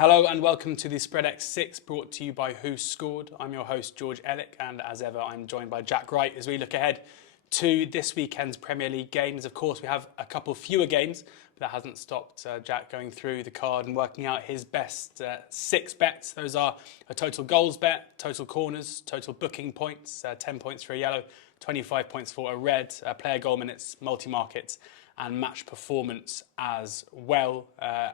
Hello and welcome to the Spreadex Six, brought to you by WhoScored. I'm your host George Elek, and as ever I'm joined by Jack Wright as we look ahead to this weekend's Premier League games. Of course we have a couple fewer games, but that hasn't stopped Jack going through the card and working out his best 6 bets. Those are a total goals bet, total corners, total booking points, 10 points for a yellow, 25 points for a red, player goal minutes, multi-markets, and match performance as well.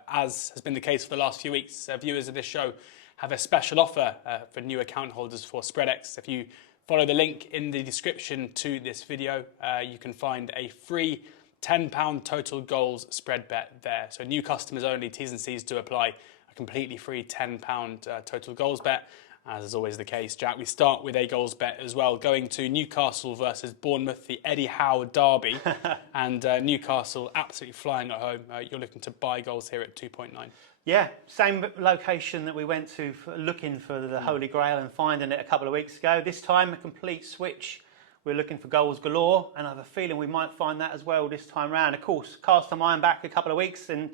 As has been the case for the last few weeks, viewers of this show have a special offer for new account holders for Spreadex. If you follow the link in the description to this video, you can find a free £10 total goals spread bet there. So new customers only, T's and C's to apply, a completely free £10 total goals bet. As is always the case, Jack, we start with a goals bet as well, going to Newcastle versus Bournemouth, the Eddie Howe derby, and Newcastle absolutely flying at home. You're looking to buy goals here at 2.9. Yeah, same location that we went to looking for the Holy Grail and finding it a couple of weeks ago. This time, a complete switch. We're looking for goals galore, and I have a feeling we might find that as well this time round. Of course, cast our mind back a couple of weeks, and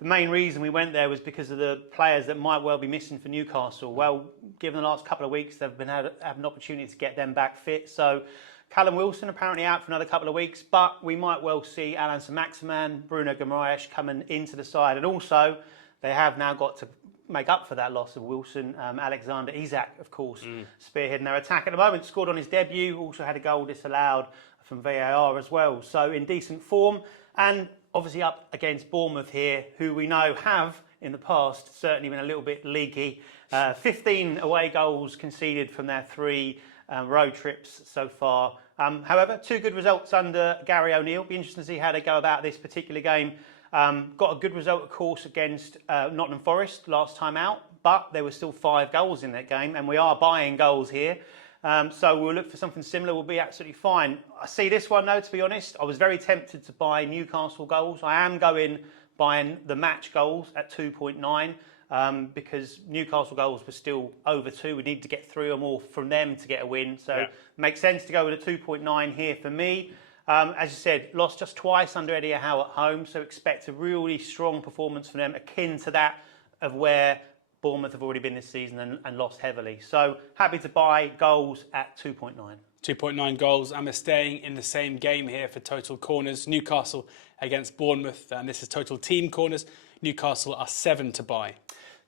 the main reason we went there was because of the players that might well be missing for Newcastle. Well, given the last couple of weeks, they've been had an opportunity to get them back fit. So Callum Wilson apparently out for another couple of weeks, but we might well see Alan Saint-Maximin, Bruno Guimaraes coming into the side. And also, they have now got to make up for that loss of Wilson. Alexander Isak, of course, spearheading their attack at the moment, scored on his debut, also had a goal disallowed from VAR as well. So in decent form, and obviously up against Bournemouth here, who we know have, in the past, certainly been a little bit leaky. 15 away goals conceded from their 3 road trips so far. However, 2 good results under Gary O'Neill. Be interesting to see how they go about this particular game. Got a good result, of course, against Nottingham Forest last time out, but there were still 5 goals in that game, and we are buying goals here. So we'll look for something similar. We'll be absolutely fine. I see this one, though, to be honest. I was very tempted to buy Newcastle goals. I am buying the match goals at 2.9 because Newcastle goals were still over 2. We need to get 3 or more from them to get a win. So it makes sense to go with a 2.9 here for me. As you said, lost just twice under Eddie Howe at home, so expect a really strong performance from them, akin to that of where Bournemouth have already been this season and lost heavily. So happy to buy goals at 2.9. 2.9 goals, and we're staying in the same game here for total corners. Newcastle against Bournemouth, and this is total team corners. Newcastle are 7 to buy.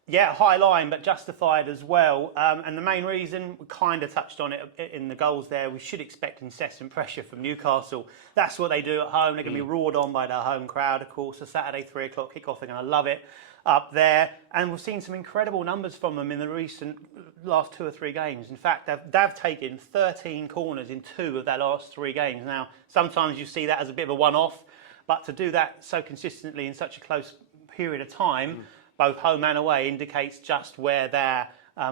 Yeah, high line, but justified as well. And the main reason, we kind of touched on it in the goals there, we should expect incessant pressure from Newcastle. That's what they do at home. They're going to be roared on by their home crowd, of course. A Saturday 3 o'clock kickoff, they're going to love it up there. And we've seen some incredible numbers from them in the last 2 or 3 games. In fact, they've taken 13 corners in 2 of their last 3 games. Now, sometimes you see that as a bit of a one-off, but to do that so consistently in such a close period of time, both home and away, indicates just where their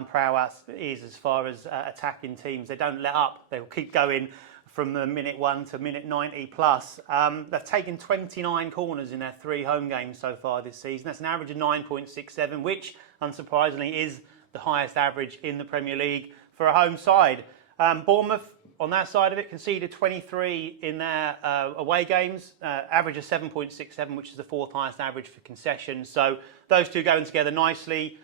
prowess is as far as attacking teams. They don't let up. They'll keep going from the minute 1 to minute 90 plus. They've taken 29 corners in their 3 home games so far this season. That's an average of 9.67, which, unsurprisingly, is the highest average in the Premier League for a home side. Bournemouth, on that side of it, conceded 23 in their away games, average of 7.67, which is the 4th highest average for concessions. So those two going together nicely.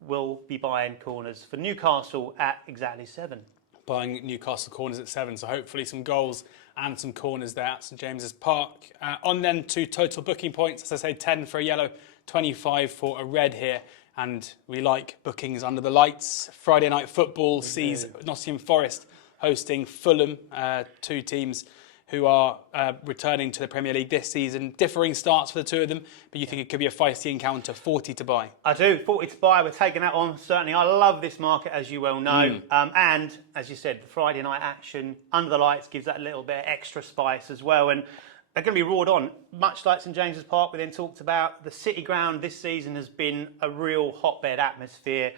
We'll be buying corners for Newcastle at exactly 7. Buying Newcastle corners at 7, so hopefully some goals and some corners there at St James's Park. On then to total booking points, as I say, 10 for a yellow, 25 for a red here. And we like bookings under the lights. Friday night football sees Nottingham Forest hosting Fulham, 2 teams who are returning to the Premier League this season. Differing starts for the 2 of them, but you think it could be a feisty encounter. 40 to buy. I do. 40 to buy. We're taking that on. Certainly, I love this market, as you well know. And, as you said, the Friday night action under the lights gives that a little bit of extra spice as well. And they're going to be roared on. Much like St James's Park, we then talked about, the City Ground this season has been a real hotbed atmosphere.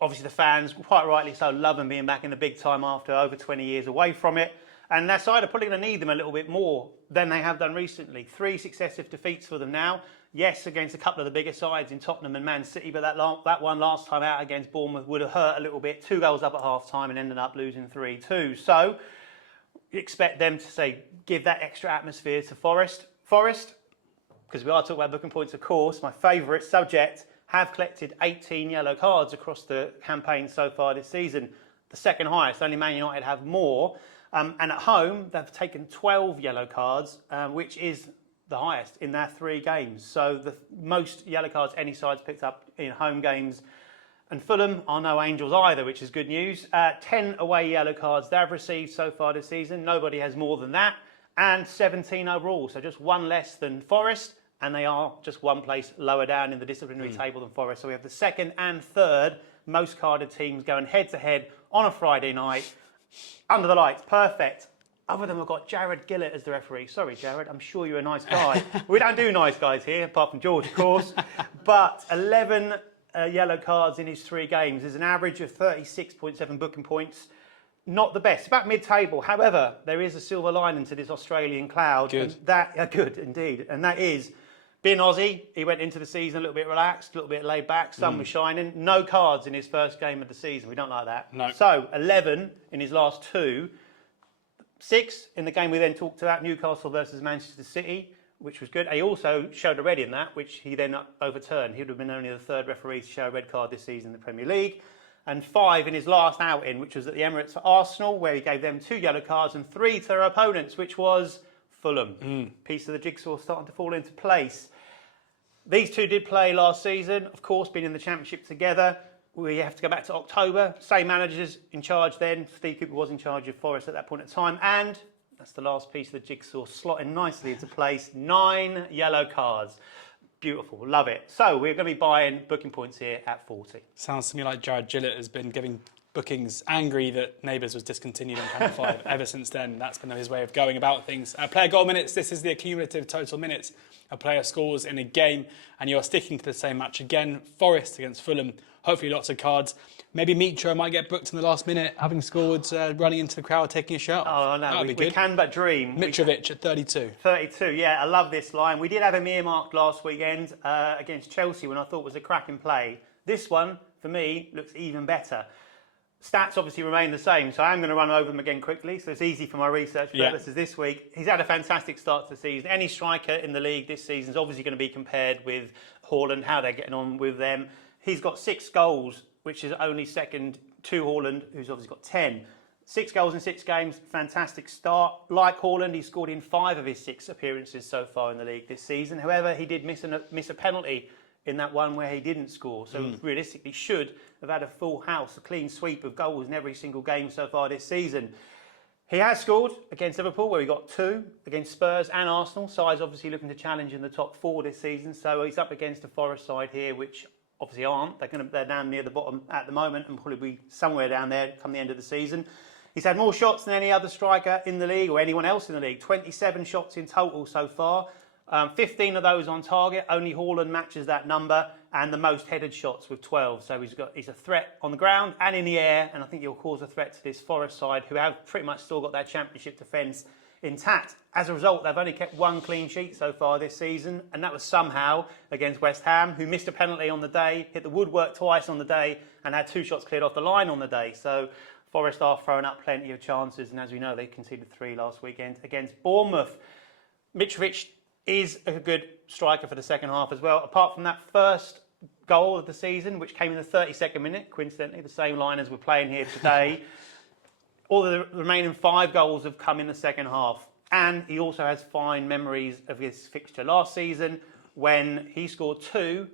Obviously, the fans, quite rightly so, loving being back in the big time after over 20 years away from it. And their side are probably going to need them a little bit more than they have done recently. 3 successive defeats for them now. Yes, against a couple of the bigger sides in Tottenham and Man City, but that one last time out against Bournemouth would have hurt a little bit. 2 goals up at half-time and ended up losing 3-2. So, you expect them to, say, give that extra atmosphere to Forest. Forest, because we are talking about booking points, of course, my favourite subject, have collected 18 yellow cards across the campaign so far this season. The second highest, only Man United have more. And at home, they've taken 12 yellow cards, which is the highest in their 3 games. So the most yellow cards any side's picked up in home games. And Fulham are no angels either, which is good news. 10 away yellow cards they've received so far this season. Nobody has more than that. And 17 overall, so just 1 less than Forest. And they are just 1 place lower down in the disciplinary table than Forest. So we have the second and third most carded teams going head-to-head on a Friday night. Under the lights, perfect. Other than we've got Jared Gillett as the referee. Sorry, Jared, I'm sure you're a nice guy. We don't do nice guys here, apart from George, of course. But 11 yellow cards in his 3 games is an average of 36.7 booking points. Not the best, about mid-table. However, there is a silver lining to this Australian cloud. Good. Good, indeed. And that is, being Aussie, he went into the season a little bit relaxed, a little bit laid back, sun was shining. No cards in his first game of the season. We don't like that. No. So, 11 in his last 2. 6 in the game we then talked about, Newcastle versus Manchester City, which was good. He also showed a red in that, which he then overturned. He would have been only the 3rd referee to show a red card this season in the Premier League. And 5 in his last outing, which was at the Emirates for Arsenal, where he gave them 2 yellow cards and 3 to their opponents, which was Fulham. Piece of the jigsaw starting to fall into place. These 2 did play last season, of course, been in the Championship together. We have to go back to October. Same managers in charge then. Steve Cooper was in charge of Forest at that point in time. And that's the last piece of the jigsaw, slotting nicely into place. 9 yellow cards. Beautiful, love it. So we're going to be buying booking points here at 40. Sounds to me like Jared Gillett has been giving bookings, angry that Neighbours was discontinued on Channel 5 ever since then. That's been his way of going about things. Player goal minutes, this is the accumulative total minutes a player scores in a game, and you're sticking to the same match again. Forest against Fulham, hopefully lots of cards. Maybe Mitro might get booked in the last minute, having scored, running into the crowd, taking a shot. Oh, no, we can but dream. Mitrovic at 32. 32, yeah, I love this line. We did have him earmarked last weekend against Chelsea when I thought was a cracking play. This one, for me, looks even better. Stats obviously remain the same, so I'm going to run over them again quickly, so it's easy for my research purposes this week. He's had a fantastic start to the season. Any striker in the league this season is obviously going to be compared with Haaland, how they're getting on with them. He's got 6 goals, which is only second to Haaland, who's obviously got 10. 6 goals in 6 games, fantastic start. Like Haaland, he scored in 5 of his 6 appearances so far in the league this season. However, he did miss a penalty in that one where he didn't score. So realistically should have had a full house, a clean sweep of goals in every single game so far this season. He has scored against Liverpool, where he got 2, against Spurs and Arsenal. Sides obviously looking to challenge in the top 4 this season. So he's up against a Forest side here, which obviously aren't. They're down near the bottom at the moment and probably be somewhere down there come the end of the season. He's had more shots than any other striker in the league or anyone else in the league. 27 shots in total so far. 15 of those on target. Only Haaland matches that number, and the most headed shots with 12. So he's a threat on the ground and in the air, and I think he'll cause a threat to this Forest side, who have pretty much still got their Championship defence intact. As a result, they've only kept 1 clean sheet so far this season, and that was somehow against West Ham, who missed a penalty on the day, hit the woodwork twice on the day, and had 2 shots cleared off the line on the day. So Forest are throwing up plenty of chances, and as we know, they conceded 3 last weekend against Bournemouth. Mitrovic is a good striker for the second half as well. Apart from that first goal of the season, which came in the 32nd minute, coincidentally, the same line as we're playing here today, all the remaining 5 goals have come in the second half. And he also has fine memories of his fixture last season when he scored 2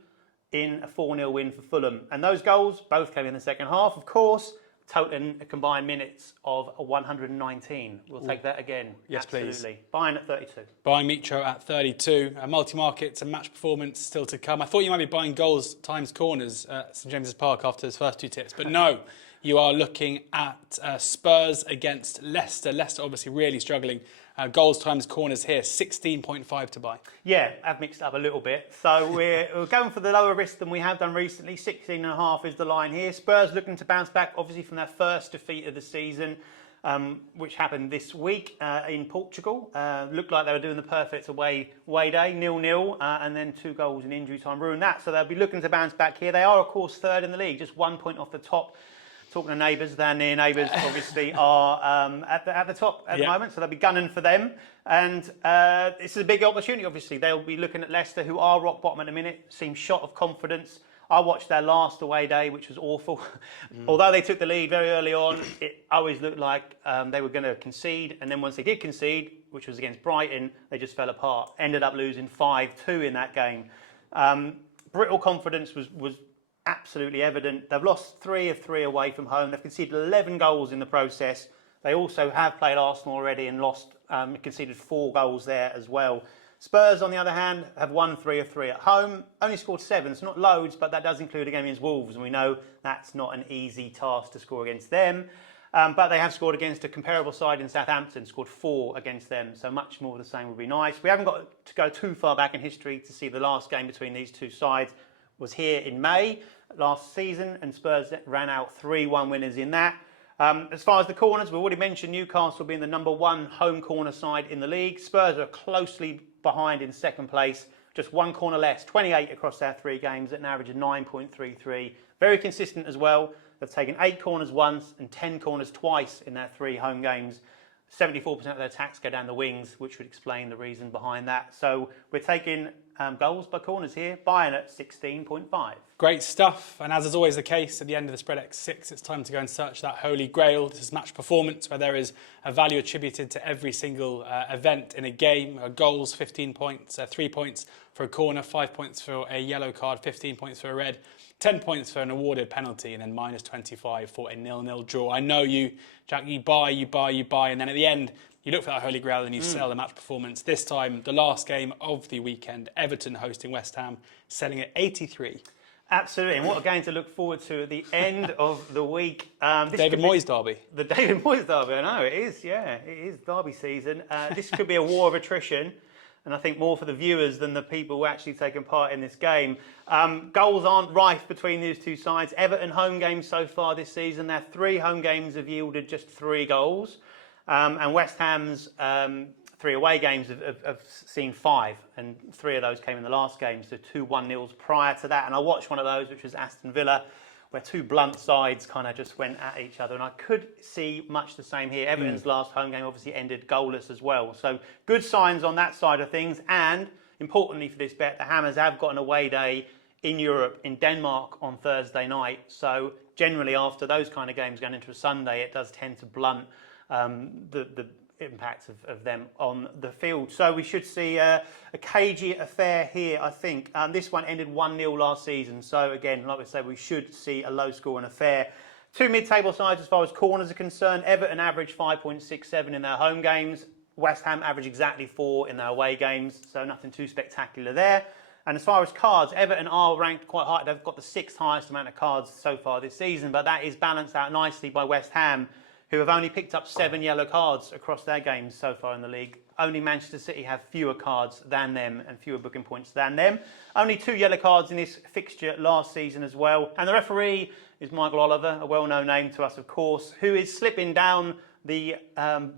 in a 4-0 win for Fulham. And those goals both came in the second half, of course, totaling a combined minutes of 119. We'll take that again. Yes, absolutely. please. Buying at 32. Buying Mitro at 32. Multi-markets and match performance still to come. I thought you might be buying goals times corners at St James's Park after his first 2 tips, but no. You are looking at Spurs against Leicester. Leicester obviously really struggling. Goals times corners here, 16.5 to buy. Yeah, I've mixed up a little bit. So we're going for the lower risk than we have done recently. 16.5 is the line here. Spurs looking to bounce back, obviously, from their first defeat of the season, which happened this week in Portugal. Looked like they were doing the perfect away day, 0-0, and then 2 goals in injury time ruined that. So they'll be looking to bounce back here. They are, of course, 3rd in the league, just 1 point off the top. Talking to Neighbours, their near neighbours obviously are at the top at the moment, so they'll be gunning for them. And this is a big opportunity, obviously. They'll be looking at Leicester, who are rock bottom at the minute, seem shot of confidence. I watched their last away day, which was awful. Although they took the lead very early on, it always looked like they were going to concede. And then once they did concede, which was against Brighton, they just fell apart. Ended up losing 5-2 in that game. Brittle confidence was absolutely evident. They've lost 3 of 3 away from home. They've conceded 11 goals in the process. They also have played Arsenal already and conceded 4 goals there as well. Spurs, on the other hand, have won 3 of 3 at home. Only scored 7, so not loads, but that does include a game against Wolves, and we know that's not an easy task to score against them. But they have scored against a comparable side in Southampton, scored 4 against them, so much more of the same would be nice. We haven't got to go too far back in history to see the last game between these two sides was here in May last season, and Spurs ran out 3-1 winners in that. As far as the corners, we've already mentioned Newcastle being the number 1 home corner side in the league. Spurs are closely behind in second place, just 1 corner less, 28 across their 3 games at an average of 9.33. Very consistent as well. They've taken 8 corners once and 10 corners twice in their 3 home games. 74% of their attacks go down the wings, which would explain the reason behind that. So we're taking goals by corners here, buying at 16.5. Great stuff. And as is always the case, at the end of the Spreadex Six, it's time to go and search that holy grail. This is match performance, where there is a value attributed to every single event in a game. Goals, 15 points, 3 points for a corner, 5 points for a yellow card, 15 points for a red, 10 points for an awarded penalty, and then minus 25 for a 0-0 draw. I know you, Jack, you buy, and then at the end, you look for that holy grail and you sell the match performance. This time, the last game of the weekend, Everton hosting West Ham, selling at 83. Absolutely, and what a game to look forward to at the end of the week. David Moyes derby. The David Moyes derby, I know, it is, yeah. It is derby season. This could be a war of attrition, and I think more for the viewers than the people who actually taken part in this game. Goals aren't rife between these two sides. Everton home games so far this season, their 3 home games have yielded just 3 goals. And West Ham's 3 away games have seen 5, and 3 of those came in the last game, so 2 1-0s prior to that. And I watched one of those, which was Aston Villa, where 2 blunt sides kind of just went at each other. And I could see much the same here. Everton's last home game obviously ended goalless as well. So good signs on that side of things. And importantly for this bet, the Hammers have got an away day in Europe, in Denmark on Thursday night. So generally after those kind of games going into a Sunday, it does tend to blunt the impact of them on the field. So we should see a cagey affair here, I think. This one ended 1-0 last season. So again, like we said, we should see a low-scoring affair. 2 mid-table sides as far as corners are concerned. Everton average 5.67 in their home games. West Ham average exactly 4 in their away games. So nothing too spectacular there. And as far as cards, Everton are ranked quite high. They've got the 6th highest amount of cards so far this season, but that is balanced out nicely by West Ham, who have only picked up 7 yellow cards across their games so far in the league. Only Manchester City have fewer cards than them and fewer booking points than them. Only 2 yellow cards in this fixture last season as well. And the referee is Michael Oliver, a well-known name to us, of course, who is slipping down the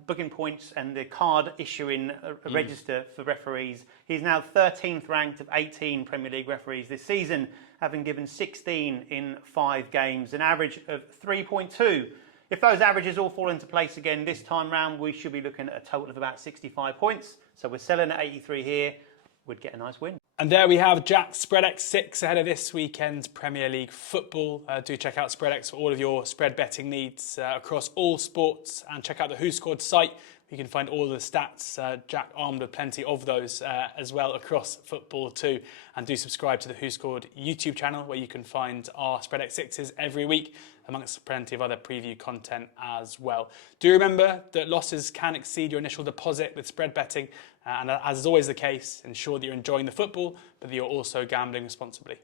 booking points and the card issuing register for referees. He's now 13th ranked of 18 Premier League referees this season, having given 16 in 5 games, an average of 3.2. If those averages all fall into place again this time round, we should be looking at a total of about 65 points. So we're selling at 83 here. We'd get a nice win. And there we have Jack's Spreadex 6 ahead of this weekend's Premier League football. Do check out Spreadex for all of your spread betting needs across all sports, and check out the WhoScored site. You can find all the stats. Jack armed with plenty of those as well across football too. And do subscribe to the WhoScored YouTube channel, where you can find our Spreadex 6s every week, amongst plenty of other preview content as well. Do remember that losses can exceed your initial deposit with spread betting. And as is always the case, ensure that you're enjoying the football, but that you're also gambling responsibly.